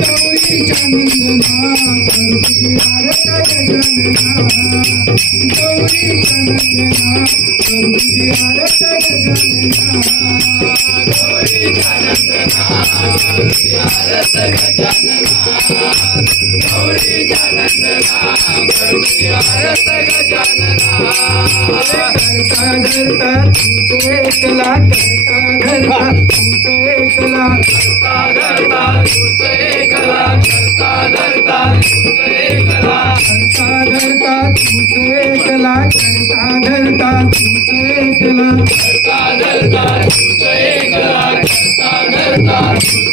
गौरी गौरीच्या नंदना करू तुझी आरत गजानना गौरीच्या नंदना करू तुझी आरत गजानना करता धरता तूच एकला करता धरता तूच एकला करता धरता तूच एकला करता धरता तूच एकला प्रथम तुला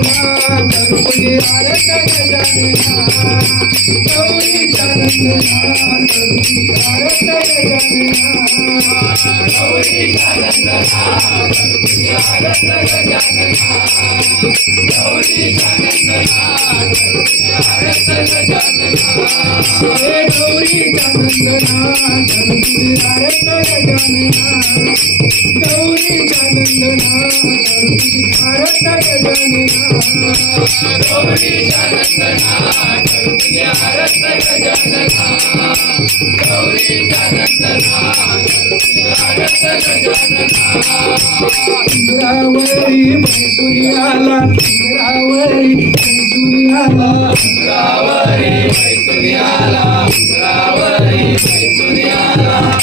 वंदना करू तुझी आरत गजानना गौरीच्या नंदना करू तुझी आरत गजानना हे गौरीच्या नंदना करू तुझी आरत गजानना गौरीच्या नंदना गौरी जानंदना कल्पियारत गजानना गौरी जानंदना कल्पियारत गजानना इंद्रावळी मैसुरी आला इंद्रावळी मैसुरी आला इंद्रावळी मैसुरी आला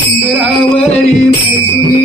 इंद्रावळी मैसुरी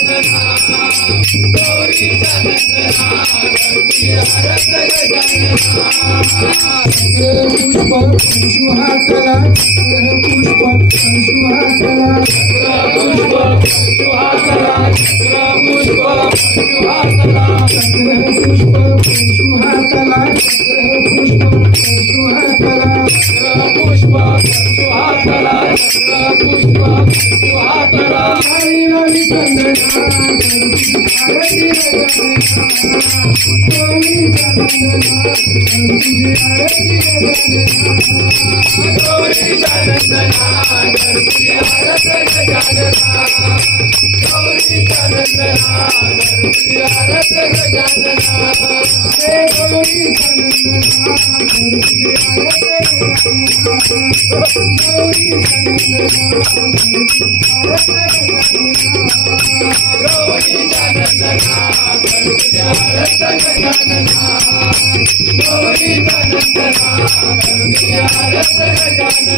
नंदना तुझी आरत गजानना गौरीच्या नंदना तुझी आरत गजानना पुष्प पंशुहातला पुष्प पंशुहातला पुष्प पुष्प सुहासला पुष्प सुहासला हरी रवी चंदना गौरी चंदना गौरी आरती रजना हे गौरी चंदना तुझी आरती रजना गौरी चंदना तुझी आरती रजना